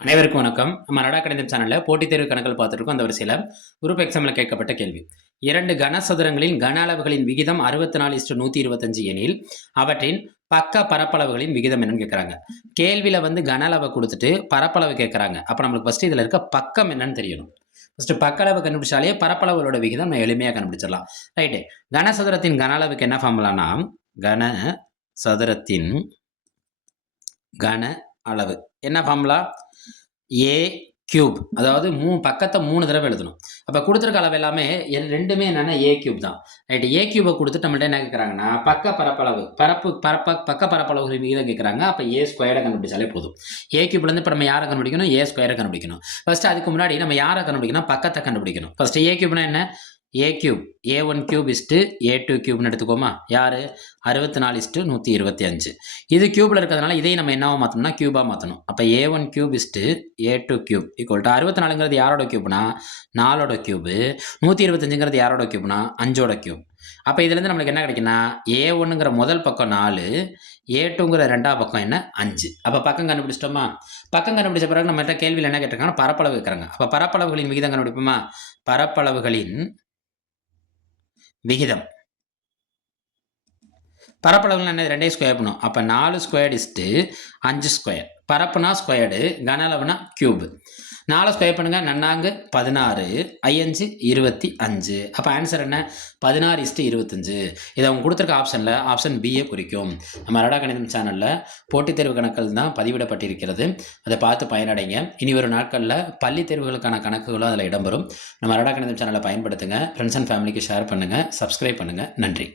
அனைவருக்கும் வணக்கம். நம்ம நடா கணிதம் சேனல்ல போட்டித் தேர்வு கணக்குகள் பார்த்துட்டு இருக்கோம். அந்த வரிசையில குரூப் எக்ஸாம்ல கேட்கப்பட்ட கேள்வி. 2 கனசதுரங்களின் கன அளவுகளின் விகிதம் 64:125 எனில் அவற்றின் பக்க பரப்பளவுகளின் விகிதம் என்னன்னு கேட்கறாங்க. கேள்வியில கன அளவை கொடுத்துட்டு பரப்பளவு கேட்கறாங்க. அப்ப நம்மளுக்கு ஃபர்ஸ்ட் இதுல இருக்க பக்கம் என்னன்னு தெரியணும். ஃபர்ஸ்ட் பக்க அளவு கண்டுபிடிச்சாலே பரப்பளவுகளோட விகிதம் நம்ம எளிமையா கண்டுபிடிச்சிடலாம். ரைட்டு. கனசதுரத்தின் கன அளவுக்கு என்ன ஃபார்முலானா கன சதுரத்தின் கன அளவு என்ன ஃபார்முலா ஏ கியூப். அதாவது பக்கத்தை 3 தடவை எழுதணும். அப்போ கொடுத்துருக்க அளவு எல்லாமே ரெண்டுமே என்னன்னா ஏ கியூப் தான். ரைட்டு. ஏ கியூபை கொடுத்துட்டு நம்மள்ட்ட என்ன கேட்குறாங்கன்னா பக்க பரப்பளவு பக்க பரப்பளவுகளின் விகிதம் கேட்குறாங்க. அப்போ ஏ ஸ்கொயரை கண்டுபிடிச்சாலே போதும். ஏ கியூப்லேருந்து இப்போ நம்ம யாரை கண்டுபிடிக்கணும்? ஏ ஸ்கொயரை கண்டுபிடிக்கணும். ஃபர்ஸ்ட் அதுக்கு முன்னாடி நம்ம யாரை கண்டுபிடிக்கணும்? பக்கத்தை கண்டுபிடிக்கணும். ஃபர்ஸ்ட் ஏ கியூப்னா என்ன? A cube A1 cube is to A2 கியூப்னு எடுத்துக்கோமா. யார்? 64:125. இது கியூபில் இருக்கிறதுனால இதையும் நம்ம என்னவா மாற்றணும்னா கியூபாக மாற்றணும். அப்போ A1 cube is to A2 cube equal to 64ங்கிறது யாரோட கியூப்னா 4ஓட கியூபு. 125ங்கிறது யாரோட கியூப்னா 5ஓட கியூப். அப்போ இதுலேருந்து நம்மளுக்கு என்ன கிடைக்குன்னா A1ங்கிற முதல் பக்கம் 4, A2ங்கிற ரெண்டாவது பக்கம் என்ன 5. அப்போ பக்கம் கண்டுபிடிச்சிட்டோமா? பக்கம் கண்டுபிடிச்ச பிறகு நம்மகிட்ட கேள்வியில் என்ன கேட்டிருக்காங்கன்னா பரப்பளவு கேட்குறாங்க. அப்போ பரப்பளவுகளின் விகிதம் கண்டுபிடிப்போமா? பரப்பளவுகளின் விகிதம். பரப்பளவுகள் என்ன? 2 ஸ்கொயர் பண்ணும். அப்போ 4 ஸ்கொயர்டு இஸ்ட்டு 5 ஸ்கொயர். பரப்புனா ஸ்கொயர்டு, கன அளவுனா கியூப். 4 ஸ்கொயர் பண்ணுங்க, நன்னாங்கு 16, 5 25. அப்போ ஆன்சர் என்ன? 16:25. இதை அவங்க கொடுத்துருக்க ஆப்ஷனில் ஆப்ஷன் பியை குறிக்கும். நம்ம ரடா கணிதம் சேனலில் போட்டித் தேர்வு கணக்குகள் தான் பதிவிடப்பட்டிருக்கிறது. அதை பார்த்து பயனடைங்க. இனி ஒரு நாட்களில் பள்ளி தேர்வுகளுக்கான கணக்குகளும் அதில் இடம்பெறும். நம்ம ரடா கணிதம் சேனலை பயன்படுத்துங்க. ஃப்ரெண்ட்ஸ் அண்ட் ஃபேமிலிக்கு ஷேர் பண்ணுங்கள், சப்ஸ்கிரைப் பண்ணுங்கள். நன்றி.